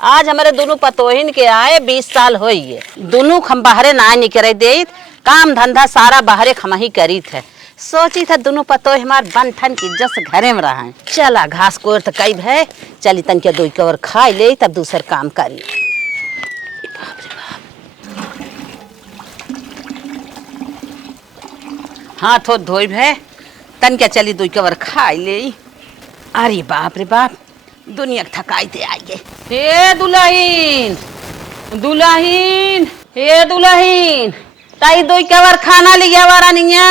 आज हमारे दोनों पतोहिन के आए 20 साल हो है। दोनों हम बाहरे ना निकले दे, काम धंधा सारा बाहरे हम ही करी थे। सोची था दोनों पतो हमार बन ठन की जस घरे में रहा। चला घास कोर तो कई भय चली तन के 2 कवर खाई ले तब दूसर काम करी। हाथ हो धोई भय तन क्या चली 2 कवर खाई ले। अरे बाप रे बाप दुनिया थकाई दे आई गे। हे दुल्हीन दुल्हीन हे दुल्हीन ताई 2 कवर खाना लिया वारा निया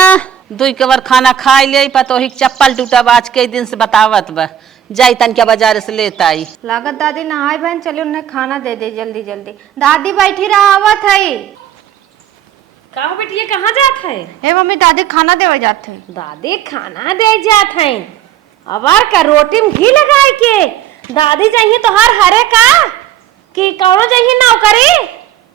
2 कवर खाना खाई ले पतोही चप्पल टूटा बाज के दिन से बतावत बा जाई तन क्या बाजार से लेता आई। लागत दादी नहाय बहन चली उन्हें खाना दे दे जल्दी जल्दी। दादी बैठी रहावत है। कहो बेटी कहाँ जात है? हे मम्मी दादी खाना देवे जात है। दादी खाना दे जात है। अबार का रोटी में घी लगाए के दादी चाहिए तो हरे का कि कौनो चाहिए नौकरी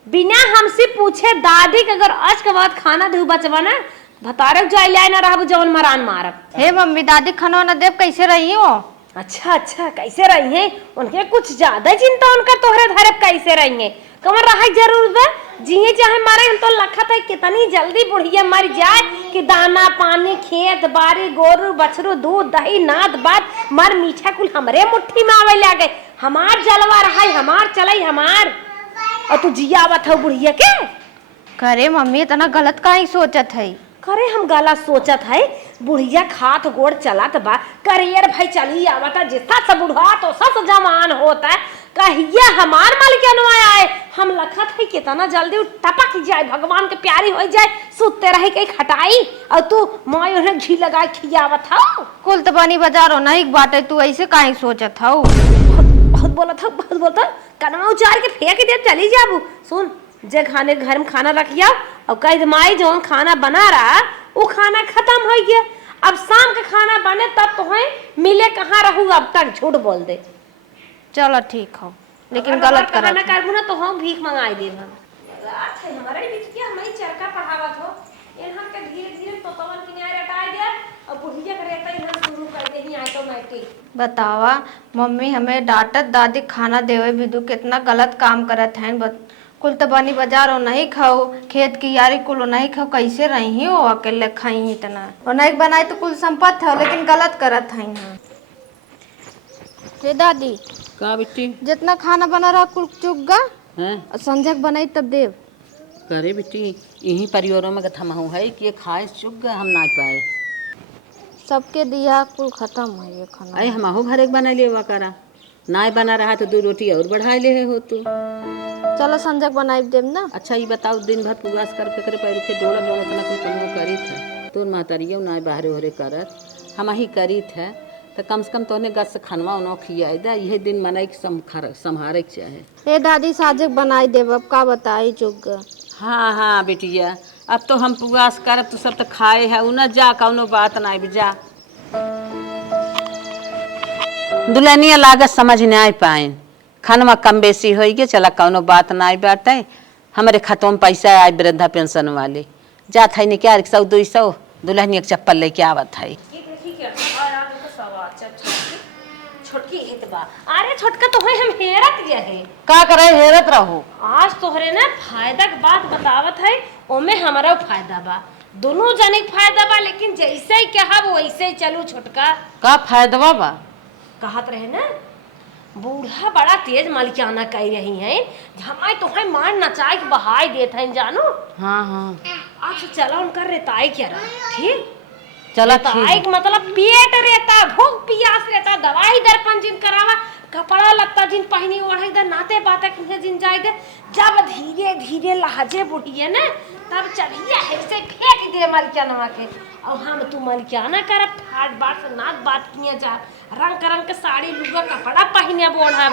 बिना हमसे पूछे दादी के अगर आज के बाद खाना दे बचवा ना भतारक जाए लाए ना रहब जवन मरान मारब। हे मम्मी दादी खाना ना देव कैसे रही हो? अच्छा अच्छा कैसे रही है उनके कुछ ज्यादा चिंता उनका तोहरे धरे कैसे रहेंगे कमर रहा जरूर बा जिए चाहे मारे हम तो लखत है कितनी जल्दी बुढ़िया मर जाए कि दाना पानी खेत बाड़ी गोरू बछरू दूध दही नाद बात मर मीठा कुल हमरे मुट्ठी में आवे लागे। हमार जलवा रहा है हमार चलाई हमार और तू जिया आवत हो बुढ़िया के। करे मम्मी इतना गलत काहे सोचत है? करे हम गला सोचत है बुढ़िया खात गोड़ चलत बा करियर भाई चली आवता जितना सब बुढ़ा तो सब जवान होता है कहिया हमार मालिकनवा आए हम लखत है कितना जल्दी टपक जाए भगवान के प्यारी हो जाए सुते रहे के खटाई और तू माय उन्हें घी लगाए खियावत हो। कुल तो बनी बाजारो नहीं बाटे तू ऐसे काहे सोचत हो? बहुत बोलत कनवा उचार के फेंक दे चली जाबू। सुन जे खाने घर में खाना रखिया और कह माई जो खाना बना रहा वो खाना खत्म हो गया अब शाम का खाना बने तब तो है मिले कहाँ रहू अब तक झूठ बोल दे। चलो ठीक हो लेकिन गलत कर ना करबू ना तो हम भीख मंगाई देब हम। अच्छा हमारे बीच के हमारी चरखा पढ़ावत हो यहाँ के धीरे धीरे तो तवन किनारे हटाए दे और बुढ़िया करे त यहाँ शुरू कर दे ही ऑटोमेटिक। बतावा मम्मी हमें डांटत दादी खाना देवे बिदु कितना गलत काम करत हैं। कुल तो बनी बाजार हो नहीं खाओ खेत की यारी कुल नहीं खाओ कैसे रही हो अकेले खाई इतना और नहीं बनाई तो कुल संपत्त हो लेकिन गलत करत हैं। हे दादी का बेटी जितना खाना बना रहा कुल चुग्गा हैं संझक बनाई तब देव। करे बेटी यही परिवारों में थमा है कि खाए चुग हम ना पाए सबके दिया कुल खत्म है ये खाना। अरे हम घर एक बना लिए करा ना बना रहा तो 2 रोटी और बढ़ा ले हो तू। चलो संजक बनाई देव ना। अच्छा ये बताओ दिन भर पुगास कर करे पैर के डोला जो इतना कुछ करी था तोर मातारिया ना बाहरे होरे करत हम ही करी थे तो कम से कम तोने गस से खनवा उनो खियाई दे यही दिन मनाई संहारे के चाहे। हे दादी साजक बनाई देव अब का बताई चुग। हाँ बेटिया अब तो हम पुगास करब तो सब तो खाए है उन जा कौनो बात ना जा दुल्हनिया लागत समझ नहीं पाए खानवा कम बेसी हो गए चला कौनो बात ना बाटे हमारे खतों में पैसा आए वृद्धा पेंशन वाले जात है नहीं क्या 100-200 दुल्हनिया के चप्पल लेके आवत है। छोटकी हितबा अरे छोटका तो है हम हेरत गए है का करे हेरत रहो आज तोहरे ना फायदा के बात बतावत है ओमे हमारा फायदा बा दोनों जने के फायदा बा लेकिन जैसे ही कहब वैसे ही चलू छोटका। का फायदा बा कहत रहे ना बूढ़ा बड़ा तेज मालिकाना कह रही हैं हमारे तो है मार नचाई के बहाई देते हैं जानो। हाँ अच्छा चला उनका रेताई क्या रहा ठीक चला ठीक मतलब पेट रहता भूख प्यास रहता दवाई दर्पण जिन करावा कपड़ा लत्ता जिन पहनी ओढ़े दे नाते बाते किन्हे जिन जाए दे जब धीरे धीरे लहजे बुढ़िए ना तब चढ़िया ऐसे फेंक दे मलिकाना के और हम तू मलिकाना कर ठाट बाट से नाक बात किए जा रंग के साड़ी लुगा कपड़ा पहने बोढ़ा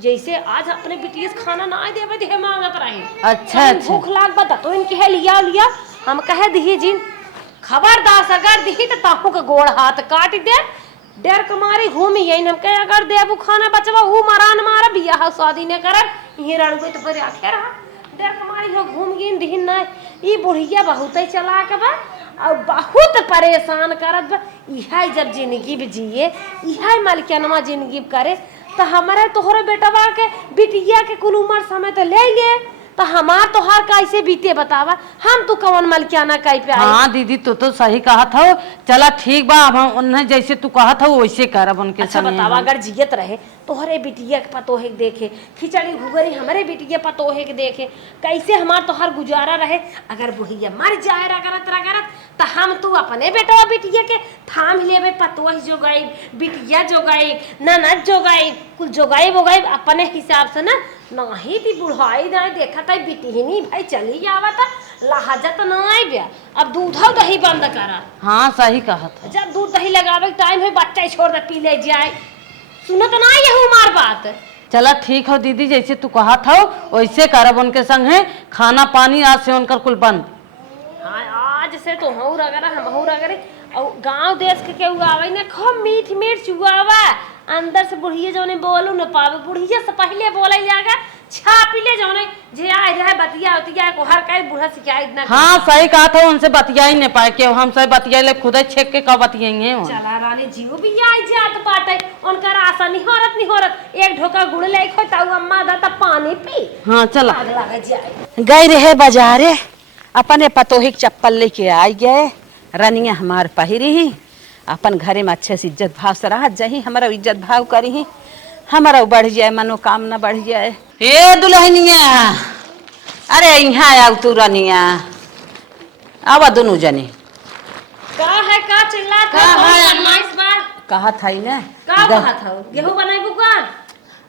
जैसे आज अपने बिटिया खाना ना देवे दे मांगत रहे। अच्छा भूख लाग बता तो इनके है लिया हम कहे दी जिन खबरदार अगर दी तो ताहू के गोड़ हाथ काट दे डर कमारी घूमी यही हम कहे अगर देबू खाना बचवा ऊ मरान मारा बियाह शादी ने कर ये रणगो तो बड़े आखे रहा डर कमारी हो घूम गिन दीन ना ई बुढ़िया बहुत ही चला के बा और बहुत परेशान करत बा इहा जब जिंदगी भी जिए इहा मालिकानवा जिंदगी करे तो हमारे तोहरे बेटवा के बिटिया के कुल उम्र समय तो ले लिए, तो हमार तोहार कैसे बीते बतावा। हम तू कवन मलकियाना कई पे आई। हाँ दीदी तो सही कहा था। चला ठीक बा, अब उन्हें जैसे तू कहा था वैसे करब उनके अच्छा संगे बतावा, हम। अगर जियत रहे तोहरे बिटिया के पतोहे के देखे, खिचड़ी घुगरी हमारे बिटिया पतोहे के देखे, कैसे हमार तोहर गुजारा रहे। अगर बुढ़िया मर जाए रगरत तो हम तू अपने बेटवा बिटिया के थाम लेबे, पतोह जो गई बिटिया जो गई ननद जो गई कुल जो गई वो गई अपने हिसाब से ना। नहीं थी बुढ़ाई ना देखा था बिटिहनी भाई चली आवत लहजत नहीं ब्या। अब दूध दही बंद करा। हाँ सही कहा था। जब दूध दही लगावे के टाइम है बच्चा छोड़ दे पी ले जाए, सुनो तो ना ये हमार बात। चला ठीक हो दीदी, जैसे तू कहा था वैसे करब उनके संग है। खाना पानी आज से उनकर कुल बंद। हाँ आज से तो हूँ रगरा हम हूँ रगरे और गांव देश के केहू आवे ना खूब मीठ मीठ चुआवा अंदर से बुढ़िया जौने बोलू न पावे, बुढ़िया से पहले बोले जागा छापी ले जौने जे आए रहे बतिया उतिया को हर कई बूढ़ा शिकायत ना। हाँ सही कहा था, उनसे बतिया ही नहीं पाए कि हम सब बतिया ले खुद छेक के कब बतियाएंगे। चला रानी जीव भी आई जात बाटे उनका आशा नहीं होरत एक ढोका गुड़ ले खो ताऊ अम्मा दाता पानी पी। हाँ चला लगा जाए गए रहे बाजारे, अपने पतोहिक चप्पल लेके आई गए। रनिया हमार पहिरी ही अपन घरे में अच्छे से इज्जत भाव से रह जाही, हमारा इज्जत भाव करी ही, हमारा बढ़ जाए मनोकामना बढ़ जाए। ए दुल्हनिया अरे यहाँ आओ तू रनिया, आवा दोनों जने। का है का चिल्ला था फरमाइश बा कहा था ही ना का कहा था गेहूं बनाई बुका।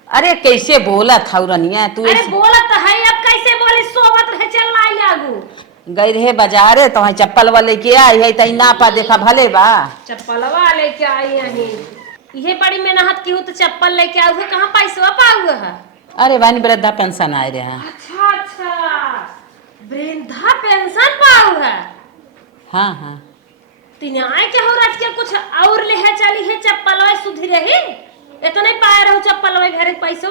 अरे कैसे बोला था रनिया तू। अरे बोला तो है अब कैसे बोली सोबत रहे चल लाई लागू। गई रहे बाजारे तो वहाँ चप्पल वाले के आई है तई नापा देखा भले बा। चप्पलवा लेके आई यही ये बड़ी मेहनत की हो तो चप्पल लेके आऊ है, कहाँ पैसा पाऊ है। अरे वानी वृद्धा पेंशन आए रहे हैं। अच्छा वृद्धा पेंशन पाऊ है। हाँ हाँ तिनाए के हो रच के कुछ और ले है चली है चप्पलवा सुधि रही इतने पाए रहो चप्पलवा घरे पैसा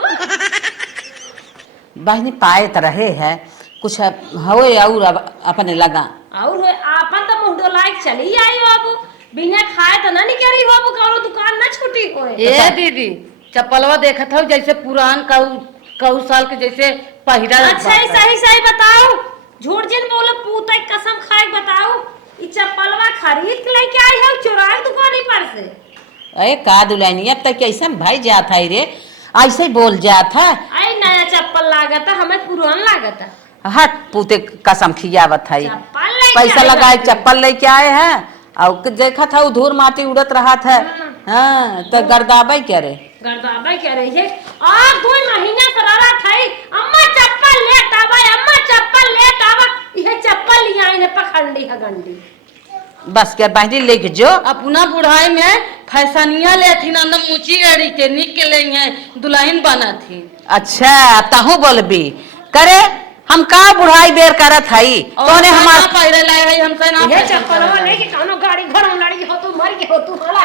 बहनी पाए तो रहे है कुछ हवे और अपने लगा और आपन तो मुंह डोलाइक चली आई बाबू बिना खाए तो ना निकली बाबू करो दुकान ना छूटी होए। ए दीदी चप्पलवा देखा था जैसे पुरान कहू साल के जैसे पहिरा। अच्छा सही बताओ, झूठ जिन बोलो पूता कसम खाए बताओ ये चप्पलवा खरीद के लेके आई हो चुराए दुकान पर से। अरे का दुल्हनी अब तक कैसा भाई जाता है रे, ऐसे बोल जाता। आई नया चप्पल लागत हमें पुरान लागत। हट पूते कसम खियावत है, पैसा लगाए चप्पल लेके आए हैं और देखा था धूल माटी उड़त रहा था। हाँ तो गर्दाबे क्या रे गर्दाबे क्या रही है और 2 महीना करारा था अम्मा चप्पल लेट आवा अम्मा चप्पल लेट आवा ये चप्पल लिया इने पखंडी है गंडी। बस क्या बहनी लेके जो अपना बुढ़ाई में फैसनिया ले थी ना ऊंची एड़ी के निक के ले दुल्हन बना थी। अच्छा ताहू बोलबी करे हम का बुढ़ाई बेर करत हई तोने हमार पहिरे लाए है हमसे ना ये चप्पलवा लेके कानो गाड़ी घोड़ा लड़ी हो तू मर के हो तू मला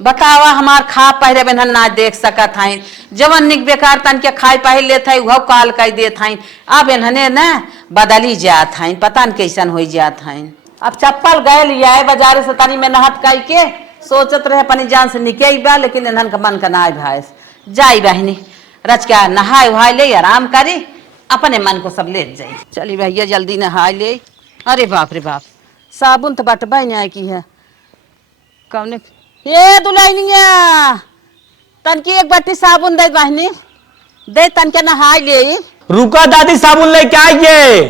बतावा हमार खा पहरे बेनन ना देख सकत हई जवन निक बेकार तन के खाई पहले लेत हई वो काल कई देत हई। अब इन्हने ना बदली जात हई पता न कैसन हो जात हई। अब चप्पल गए लिया है बाजारे से तनी में नहत कई के सोचत रहे अपनी जान से निकल बा, लेकिन इन्हन का मन का ना भाई जाई बहनी रच क्या नहाए वहाए ले आराम करी अपने मन को सब ले जाई। चली भैया जल्दी नहा ले। अरे बाप रे बाप साबुन तो बटबा नहीं की है कौन। ये दुल्हनिया तन की एक बाटी साबुन दे बहनी दे तन के नहा ले। रुका दादी साबुन लेके आइए।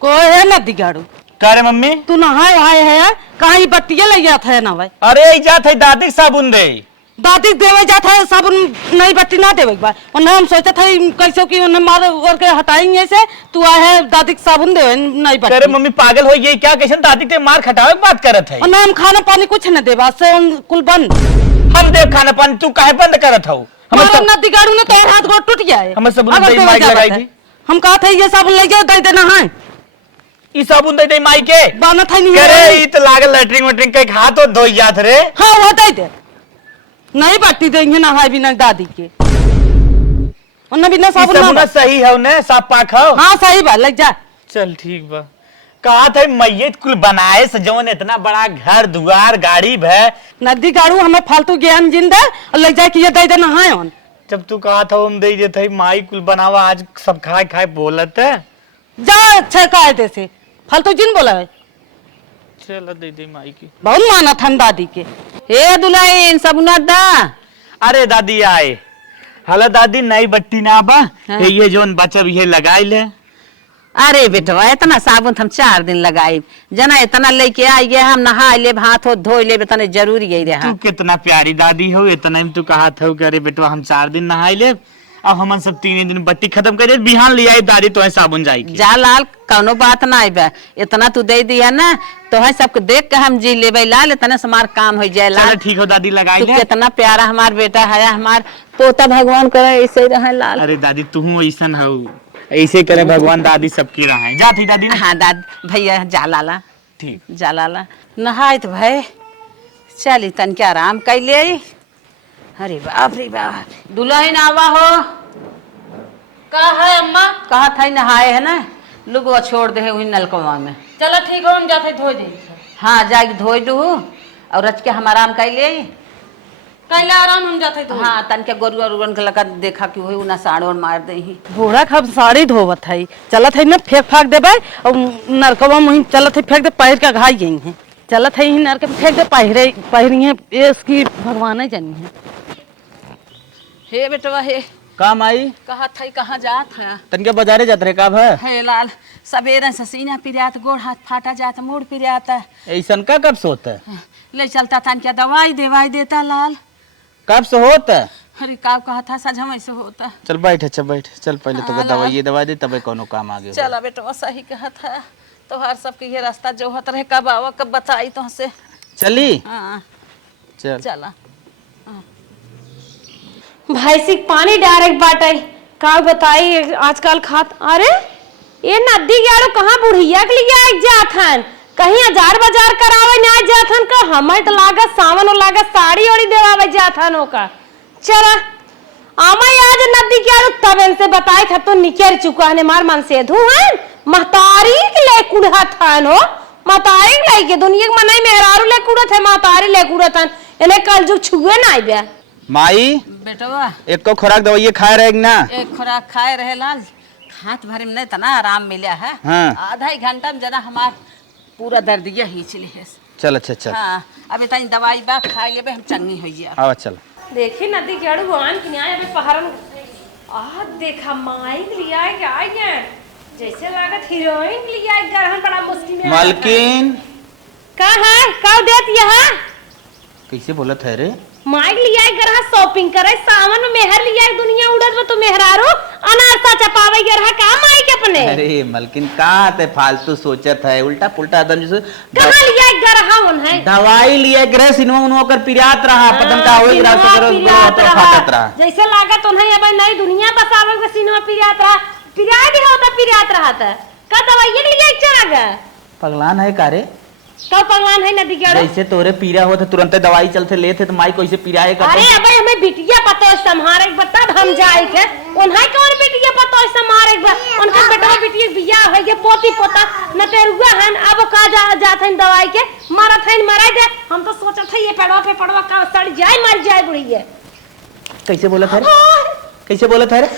कोई है ना दिगाड़ू क्या रे मम्मी तू नहाए वहाए है कहाँ ही बत्तियां ले जाता है ना भाई। अरे जात है दादी साबुन दे दादी देवे जाता है साबुन नहीं बत्ती ना देवे और हम सोचा था कैसे कि उन्हें मार करके हटाएंगे से तू आए है दादी साबुन देवे नहीं बत्ती। अरे मम्मी पागल हो गई क्या कैसे दादी के मार खटावे की बात करत है। और हम खाना पानी कुछ न देवा से कुल बंद हम दे खाना पानी तू काहे बंद करत हो। हमारा न दिगाड़ू ने तो हाथ गोड़ टूट गया है। हमें साबुन दे माई लगाई थी हम कहा था ये साबुन ले जाओ दे देना है ई साबुन दे माई के बाना था नहीं। अरे ई तो लागल लैट्रिन वैट्रिन के हाथ धोई जात रे। हाँ वो दे नहीं बत्ती देंगे ना है बिना दादी के बिना साबुन सही है उन्हें साफ पाक हो। हाँ सही बात लग जा। चल ठीक बा कहा था मैयत कुल बनाए सजवन इतना बड़ा घर दुआर गाड़ी भै। नदी गाड़ू हमें फालतू ज्ञान जिंदा और लग जाए कि ये दे नहाए on। जब तू कहा था हम दे देते माई कुल बनावा आज सब खाए खाए बोलत है। जा अच्छा कायदे से फालतू जिन बोला है। चलो दे दे माई की। बहुत माना था दादी के। हे दुल्हन सब न दा। अरे दादी आए हला दादी नई बट्टी ना बा। हाँ। ये जोन बचब ये लगाई ले। अरे बेटवा इतना साबुन हम 4 दिन लगाई जना इतना लेके आई गए हम नहा ले हाथ हो धो ले इतना जरूरी यही रहा। तू कितना प्यारी दादी हो इतना में तू कहा था कि अरे बेटवा हम 4 दिन नहाई ले अब हम सब 3 दिन बट्टी खत्म करे बिहान ले आई दादी तो साबुन जाएगी। जा लाल कौनो बात ना बा इतना तू दे दिया ना तो है सबको देख के हम जी लेबे लाल इतना से हमार काम हो जाए लाल। ठीक हो दादी लगाई तू ले। कितना प्यारा हमार बेटा है हमार पोता भगवान करे ऐसे ही रहे लाल। अरे दादी तू ऐसा हो ऐसे करे भगवान दादी सबकी रहे जाती दादी ना। हाँ दाद भैया जा लाला ठीक जा लाला नहाए तो भाई चली तन क्या आराम कर ले। अरे बाप रे बाप दुल्हन आवा हो का है अम्मा? कहा था नहाए है ना लुगवा छोड़ दे हुई नलकवा में। चलो ठीक हो हम जाते धो दे। हाँ जाके धोई दू और रच के हम आराम कर ले। कैला आराम हम जाते धो। हाँ तन के गोरुआ रुगन के लगा देखा कि वही उना साड़ और मार दे ही। बूढ़ा खब साड़ी धोवत है चलत है ना फेंक फाक देबे और नरकवा में चलत है फेंक दे पहिर के घाई गई है चलत है नरक फेंक दे पहिरी है ये इसकी भगवान ही जानी है। हे बेटवा हे काम आई कहा था कहाँ जात है? तनके बाजारे जात रहे का भै। हे लाल सवेरे से सीना पिरात गोड़ हाथ फाटा जाता मूड पिराता ऐसन का कब से होता है ले चलता था क्या दवाई देता लाल। कब से होता है। अरे का कहा था सजम ऐसे होता। चल बैठ अच्छा बैठ चल पहले तो हाँ, दवाई दे तबे कोनो काम आगे होगा। चला बेटा सही कहा था तो हर सबके ये रास्ता जो होता रहे कब आवा कब बताई तो से। चली हाँ चल चला भाई सिक पानी डायरेक्ट बाटाई का बताई आजकल खात। अरे ये नदी गाड़ो कहाँ बुढ़िया के लिए एक जाथन कहीं हजार बाजार करावे ना जाथन का हमें तो लागत सावन और लागत साड़ी ओड़ी देवावे जाथन का। चला आमा आज नदी गाड़ो तब इनसे बताए था तो निकर चुका है मार मन से धुआं महतारी के ले कुड़ा थान हो महतारी ले के दुनिया के मनाई मेहरारू ले कुड़ा थे महतारी ले कुड़ा थान इन्हें कल जो छुए ना आइबे। माई बेटवा एक को खुराक दवाई खाए रहेगी ना। एक खुराक खाए रहे लाल हाथ भरे में नहीं तना आराम मिला है। हाँ। आधा ही घंटा में जरा हमार पूरा दर्द ये ही चली है। चल अच्छा चल हाँ अभी तनी दवाई बा खा लेबे हम चंगी हो गया। आवा चल देखी नदी के अड़ू आन की न्याय अभी पहाड़न आ देखा माइक लिया है क्या है जैसे लागत हीरोइन लिया है गरहन बड़ा मुश्किल में मालकिन का है का देत यहाँ कैसे बोला था रे माइक लिया है गरहा शॉपिंग करे सावन में मेहर लिया है दुनिया उड़त में तो मेहरारो अनारसा चपावे गरहा का माइक अपने। अरे मलकिन कहाँ ते फालतू सोचत है उल्टा पुल्टा एकदम जैसे कहाँ लिया है गरहा उन है दवाई लिए ग्रह सिनेमा उन होकर पिरात रहा पतन का होई रहा तो फाटत रहा जैसे लागत उन्हें अब नई दुनिया बसावे के सिनेमा पिरात रहा पिरा भी होता पिरात रहा था का दवाई लिया है चला पगलान है कारे कब भगवान है नदी के जैसे तोरे पीरा होते तुरंत दवाई चलते लेते तो माई कैसे पीराए का। अरे अब हमें बिटिया पतो संहारे बता हम जाए के उन्हें कौन बिटिया पतो संहारे उनका बेटा बिटिया बिया हो गए पोती पोता न तेरुआ हन अब का जात हन दवाई के मारत हन मरा दे हम तो सोचत है ये पेड़वा पे पड़वा का सड़ जाए मर जाए बुढ़िया। कैसे बोला था रे कैसे बोला था रे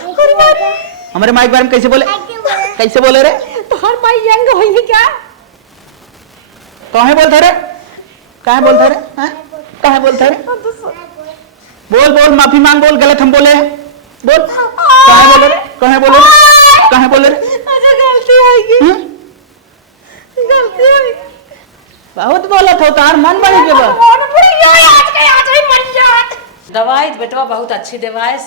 हमारे माइक बारे में कैसे बोले रे तो हर माई यंग होई क्या कहाँ बोलता रे कहाँ बोलता रे कहाँ बोलता रे बोल बोल माफी मांग बोल गलत हम बोले बोल कहाँ बोले रे कहाँ बोले रे कहाँ बोले रे अच्छा गलती होगी गलती होगी बहुत बोला था तार मन बढ़ गया आज ही मर जात। दवाई बेटवा बहुत अच्छी दवाई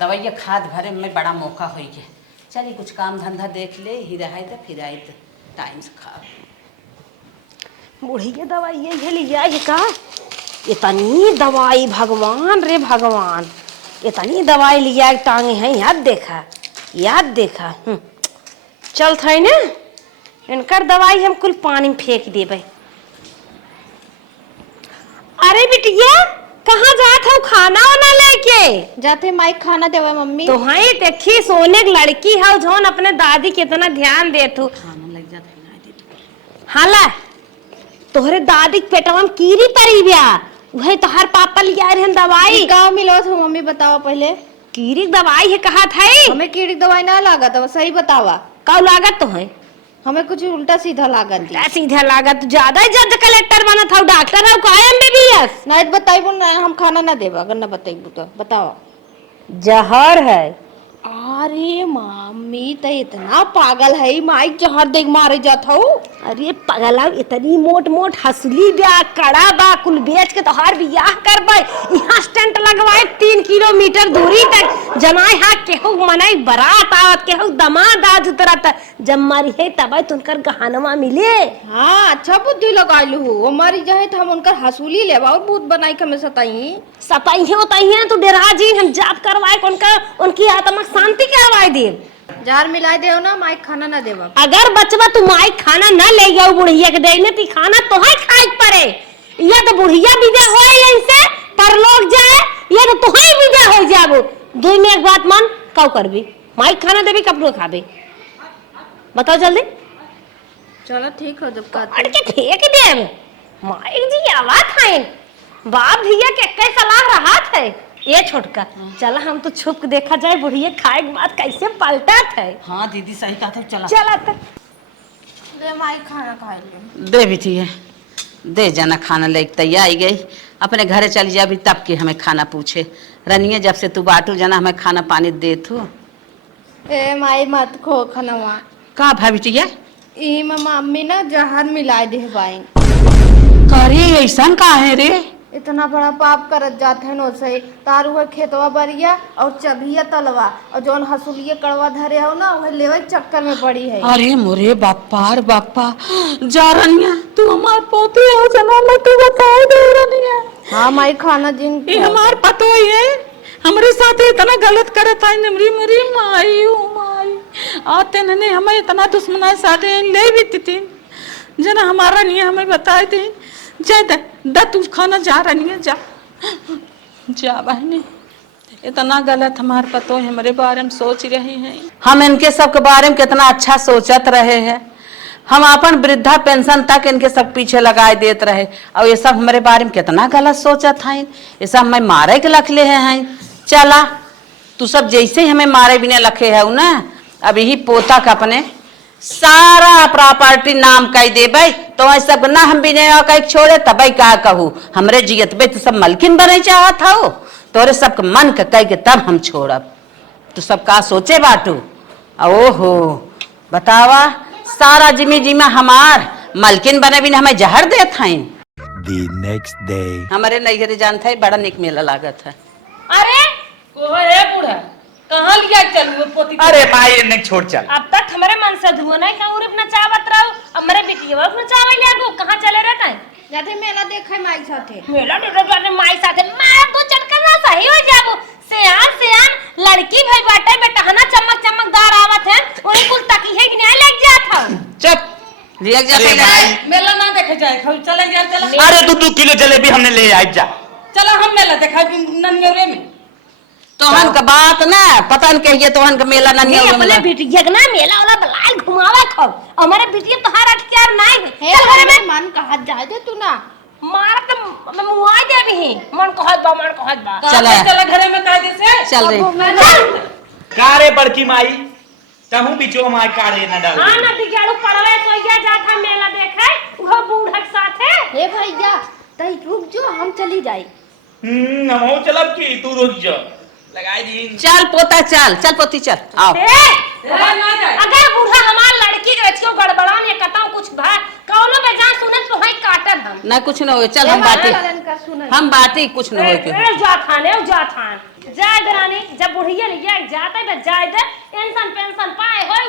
दवाई खाद भरे में बड़ा मौका हो गया। चलिए कुछ काम धंधा देख ले ही रहा तो फिर आए तो टाइम से खा बूढ़ी के दवाई ये लिया है का इतनी दवाई भगवान रे भगवान इतनी दवाई लिया टांगे हैं याद देखा चल था ना इनकर दवाई हम कुल पानी में फेंक देबे। अरे बिटिया कहाँ जात हो खाना वाना लेके जाते माइक खाना देवे मम्मी। तो हाँ देखी सोने की लड़की है जोन अपने दादी कितना ध्यान देतू खाना लग जाता है हाला तोहरे दादी के पेटवा में कीड़ी पड़ी बिया वही तोहर पापा लिया रहन दवाई गाँव मिलो थे मम्मी बताओ पहले। कीड़ी के दवाई है कहा था हमें कीड़ी दवाई ना लागत है, सही बतावा। कब लागत तो है हमें कुछ उल्टा सीधा लागत थी। सीधा लागत ज्यादा ही जज कलेक्टर बना था डॉक्टर है का एमबीबीएस नहीं बताइबो ना हम खाना ना देबा अगर ना बताइबो तो बताओ। जहर है। अरे मम्मी तो इतना पागल है माइक जहर देख मारे जात हो। अरे पगला इतनी मोट मोट हसली ब्याह कड़ा बा कुल बेच के तोहार बियाह करबे यहाँ स्टंट लगवाए 3 किलोमीटर दूरी तक जमाए हा केहू मनाई बारात आवत केहू दमाद आज उतरत जब मरी है तब तुनकर गहनवा मिले। हाँ अच्छा बुद्धि लगालू वो मरी जाए तो हम उनकर हसूली लेवा और भूत बनाई के हमें सताई सताई होताई है तू डरा जी हम जाप करवाए उनकी आत्मा शांति करवाए दे। जार मिलाई दे ना माइक खाना ना देवा। अगर बचवा तू माई खाना न ले जाओ बुढ़िया के देने ती खाना तो है खाई पड़े या तो बुढ़िया विदा होए यहीं से परलोक जाए या तो तू ही विदा हो जाबो दुई में एक बात मान कौ करबी माई खाना देबी कपड़ो खाबे बताओ जल्दी। चलो ठीक हो जब अड़ के फेंक दे माई जी आवाज खाए बाप भैया के कई सलाह रहा थे ये छोटका चला हम तो छुप के देखा जाए बुढ़िया खाए के बाद कैसे पलटा थे। हाँ दीदी सही कहा था। चला चला तो दे माइक खाना खा ले दे भी है दे जाना खाना लेके तैयार आई गई अपने घरे चली जा भी तब के हमें खाना पूछे रनिए जब से तू बाटू जाना हमें खाना पानी दे तू। ए माई मत खो खाना का भाई बिटिया ई में मम्मी ना जहर मिला दे बाई करे ऐसा का है रे इतना बड़ा पाप करत जाते हैं नो सही तारू है खेतवा बरिया और चबिया तलवा और जोन हसुलिये कड़वा धरे हो ना वह लेवे चक्कर में पड़ी है। अरे मोरे बापा रे बापा जा रनिया तू हमार पोती हो जना मैं तू बता दे रनिया। हाँ माई खाना जिन ये हमार पतो ही है हमारे साथ इतना गलत करे था नमरी मरी माई ओ माई आते ने हमें इतना दुश्मना साथे ले भी थी जना हमारा नहीं हमें बताए थे जा दा तू खाना जा रही है जा बहनी इतना गलत हमारे पतो है हमारे बारे में सोच रही हैं हम इनके सब के बारे में कितना अच्छा सोचत रहे हैं हम अपन वृद्धा पेंशन तक इनके सब पीछे लगाए देते रहे और ये सब हमारे बारे में कितना गलत सोचत है ये सब हमें मारे के लखले हैं चला तू सब जैसे ही हमें मारे बिना लखे है ना अब यही पोता का अपने सारा प्रॉपर्टी नाम कह दे भाई तो सब ना हम भी नहीं कह छोड़े तब का कहू हमरे जियत बे तो सब मलकिन बने चाहत हो तोरे सबके मन के कह के तब हम छोड़ब तू सब का सोचे बाटू ओहो बतावा सारा जिमी जिमा हमार मलकिन बने भी हमें जहर देत हैं। The next day. हमारे नैहरे जानते है बड़ा निक मेला लागत है। अरे कोहरे बूढ़ा कहाँ लिया चलू पोती अरे माई ने छोड़ चल अब तक हमारे मन से धुआ नहीं कहूँ अपना चावत रहो अब मेरे बेटिया अपना चावल ले आगो कहाँ चले रहता है जाते मेला देखे माई साथे मेला डर माई साथे मार दो चटका ना सही हो जाबो सियान लड़की भाई बाटे बेटा हना चमक चमकदार आवत है और कुल तकी है कि नहीं लग जात हो चुप लिया जाते मेला ना देखे जाए खाली चले यार चला अरे 2 किलो जलेबी हमने ले आई जा चला हम मेला देखा ननियरे में तोहन का बात ना पता न कहिए तोहन का मेला ना नहीं अपने बिटिया के ना मेला वाला बलाल घुमावा खो हमारे बिटिया तोहार अख्तियार नहीं हे चल घरे में मन कहा जाए दे तू ना मार तो मैं मुआई दे भी मन कहत बा चला चला घरे में कायदे से चल रे कारे बड़की माई तहू बिचो माई कारे न डाल हां ना बिगाड़ू पड़वे सोइया जात है मेला देखे वो बूढ़क साथे हे भैया तई रुक जो हम चली जाई हम हो चलब की तू रुक जा लगाई दी चल पोता चल पोती चल आओ अगर बूढ़ा हमार लड़की के रखियो गड़बड़ान या कताऊ कुछ भा कौनो में जान सुनत तो है काटन हम ना कुछ न हो चल हम बाती कुछ न हो के जा थान जाय दरानी जब बुढ़िया लिया जाता है जाय दे पेंशन पाए होय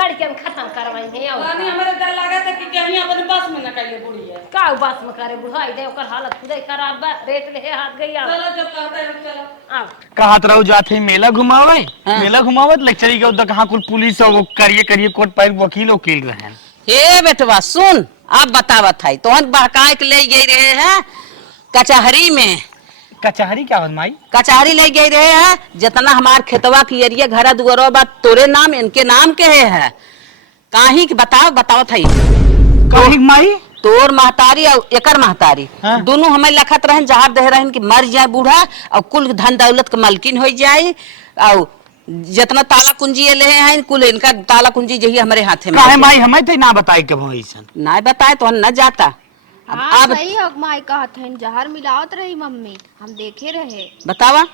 लड़के में खत्म करवाई है रानी हमारे डर लगा था कि कहीं अपने बस में न करिए बुढ़िया का बस में करे बुढ़ाई दे ओकर हालत खुदे खराब बा रेत ले हाथ गई चलो जब कहता है चलो आओ कहत रहू जाथे मेला घुमावे मेला घुमावत लेक्चरी के उधर कहां कुल पुलिस और करिए कोर्ट पर वकील रहे हे बेटवा सुन अब बतावत है तोहन बहकाए के ले गई रहे हैं कचहरी में कचहरी क्या होत माई कचहरी ले गई रहे हैं जितना हमार खेतवा की एरिया घरा दुआरो बात तोरे नाम इनके नाम के है काहे कि बताओ था कहीं माई तोर महतारी और एकर महतारी हाँ? दोनों हमें लखत रहन जहार दे रहन कि मर जाए बूढ़ा और कुल धन दौलत के मालकिन हो जाए और जितना ताला कुंजी ले हैं कुल इनका ताला कुंजी जही हमारे हाथे में काहे माई हमें तो ना बताई कब ऐसन ना बताए तो न जाता हाँ अब सही है माई कहत है जहर मिलावत रही मम्मी हम देखे रहे। बतावा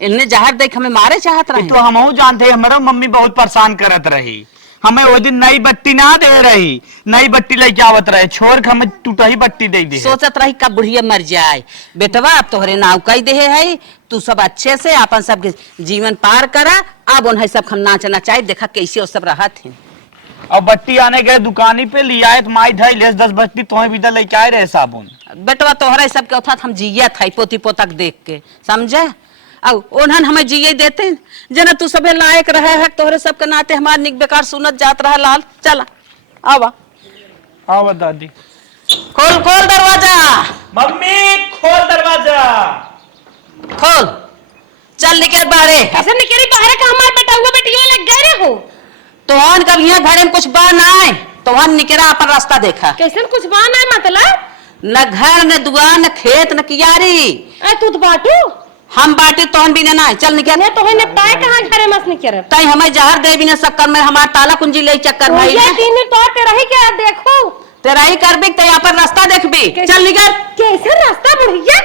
इनने जहर देख हमें मारे चाहत रहे तो हम जानते हमारा मम्मी बहुत परेशान करत रही हमें वो दिन नई बत्ती ना दे रही नई बत्ती लेके आवत रहे छोड़ के हमें टूटही बत्ती दे दी सोचत रही कब बुढ़िया मर जाए बेटवा अब तोहरे नाव कई दे है तू सब अच्छे से अपन सब जीवन पार करा अब उन्हें सब हम नाचना चाहिए देखा कैसे वो सब रहा थे और बत्ती आने गए दुकानी पे लिया है तो माई धई ले 10 बत्ती तुम्हें भी लेके आए रहे साबुन बेटवा तोहरा सब के उठा हम जिया था पोती पोतक देख के समझे अब उन्हन हमें जिये देते जना तू सबे लायक रहे है तोहरे सब के नाते हमार निक बेकार सुनत जात रहा लाल चला आवा आवा दादी खोल खोल दरवाजा मम्मी खोल दरवाजा खोल चल निकल बाहरे ऐसे निकली बाहर का हमारे बेटा हुआ बेटियों लग गए हो तोहन कब यहाँ घरे में कुछ बा ना आए तोहन निकरा अपन रास्ता देखा कैसे कुछ बान है मतलब न घर न दुआ न खेत न कियारी तू तो बाटू हम बाटी तोहन भी ना चल निकल तो है निपटाए कहां घरे मस नहीं करे तई हमें जहर दे बिना शक्कर में हमार ताला कुंजी ले चक्कर भाई ये दिन तो तेरा ही क्या देखो तेरा ही करबी ते यहाँ पर रास्ता देखबी चल निकल कैसे रास्ता बढ़िया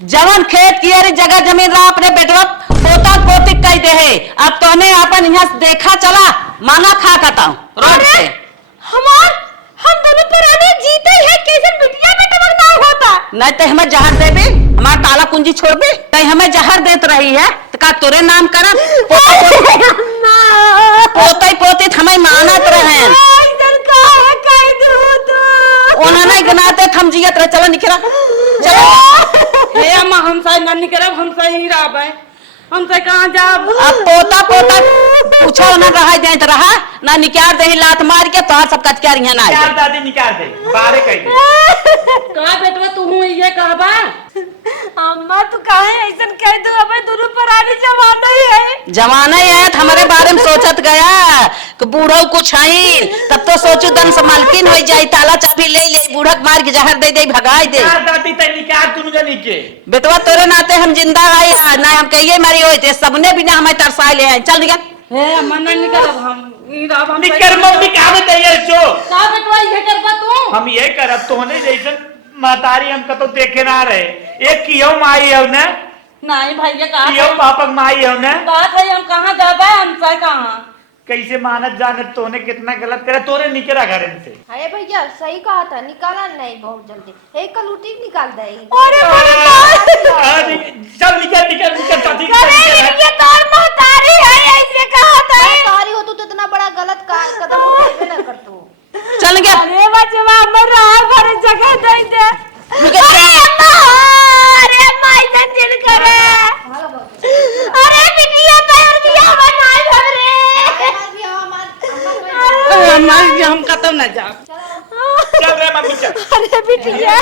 जवन खेत कियारी जगह जमीन रहा अपने बेटवा पोता पोती कह दे है अब तो हमें अपन यहाँ देखा चला माना खा खाता हूँ रोड से हम दोनों पुराने जीते हैं कैसे बिटिया में टमकता होता नहीं तो हमें जहर देबी हमार ताला कुंजी छोड़बी नहीं हमें जहर देत रही है तो का तोरे नाम कर पोते पोती हमें मानत रहे उन्होंने गनाते थम जियत रहे चलो निकला चलो हे अम्मा हमसे न निकलब हमसे ही रह हमसे कहाँ जाब अब पोता पोता पूछो न रहा जाए तो रहा ना निकाल दे लात मार के तोहार सब कचका रिया ना निकाल दादी निकाल दे बारे कह दे कहा बेटवा तू हूँ ये कहबा अम्मा तू काहे ऐसा कह दो अब दोनों पुराने जमाना ही है जमाना ही है हमारे बारे में सोचत गया कि बूढ़ो कुछ है तब तो सोचू दन से मालकिन हो जाए ताला चाबी ले ले बूढ़क मार के जहर दे दे भगाई दे दादी ते निकाल तुम जनी के बेटवा तोरे नाते हम जिंदा है ना हम कहिए मरी होए थे सबने बिना हमें तरसाए ले चल निकल हे अम्मा न निकलब हम ई रब हम निकर मम्मी का में तैयार छो का बेटवा ये करबा तू हम ये करब तो होने जैसन महतारी हम कतो देखे ना रहे एक कियो माई है ना नहीं भाई ये कहा कियो पापक माई है ना बात है हम कहाँ जाबा हमसे कहाँ कैसे मानत जानत तोने कितना गलत करे तोरे निकरा घर से अरे भैया सही कहा था निकाला नहीं बहुत जल्दी एक कलूटी निकाल दे अरे चल निकल निकल निकल चाची ये तोर महतारी है ऐसे कहा था सारी हो तो इतना बड़ा गलत कदम उठावे ना कर तू चल गया अरे बचवा मर रहा भरे जगह दे दे अरे माई नंजन करे अरे बिटिया पैर दिया बनाई हमरे अम्मा हम कतम न जा चल रे मम्मी चल अरे बिटिया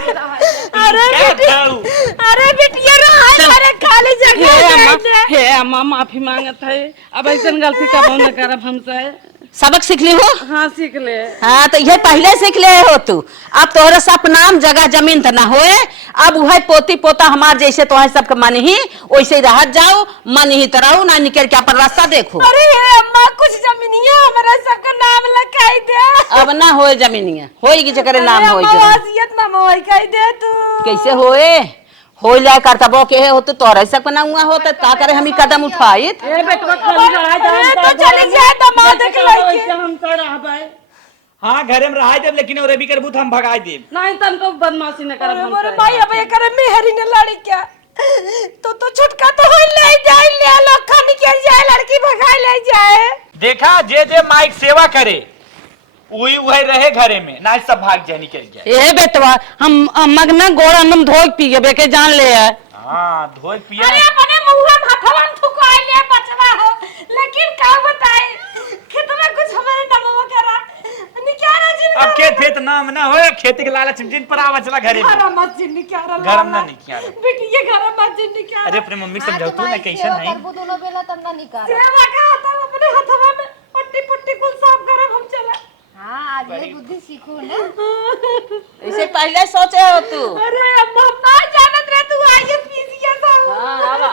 अरे बिटिया रहा अरे खाली जगह हे अम्मा माफी मांगत है अब ऐसा गलती कबो न करब हमसे सबक सीख ली हो हाँ सीख ले हाँ तो ये पहले सीख ले हो तू अब तोहरे सब नाम जगह जमीन तो ना होए अब वह पोती पोता हमार जैसे तो सबके मन ही वैसे ही रह जाओ मन ही तरह ना निकल के अपन रास्ता देखो अरे अम्मा कुछ जमीनिया हमारा सबका नाम लिखाई दे अब ना होए जमीनिया होएगी जकरे नाम होएगी वसीयत में मोई कह दे तू कैसे होए हो जाए करतबो के हो तो तोरे सब ना हुआ होता का करे हम कदम उठाई ए बेटवा खाली रह जा तो चली जाए दमाद के लड़के हम तो रहबै हाँ घरे में रहा जब लेकिन और भी करबू हम भगा दे नहीं तनको बदमाशी न करब हम अरे भाई अब ये करे मेहरी ने लड़ी क्या तो छुटका तो हो ले जाए ले लखा निकल जाए लड़की भगा ले जाए देखा जे माइक सेवा करे वही वही रहे घरे में ना सब भाग जाए निकल जाए ए बेटवा हम मगना गोड़ा नम धोई पी के के जान ले है हाँ धोई पिया अरे अपने मुंह में हथवा थुकाई ले बचवा हो लेकिन का बताए कितना कुछ हमारे नमवा करा निकारा जिन अब खेत खेत नाम ना हो खेती के लालच जिन पर आवा चला घरे में घर मत जिन निकारा गरम ना निकारा बिटिया घर मत जिन निकारा अरे अपने मम्मी समझाओ तू ना कैसा नहीं करबो दोनों बेला तंदा निकाल सेवा का हाथ अपने हथवा में पट्टी पट्टी कुल साफ करब हम चला हाँ आज ये बुद्धि सीखो ना। ऐसे पहले सोचे हो तू। अरे अम्मा हम ना जानत रहे तू आईएएस पीसीएस हो। हाँ आवा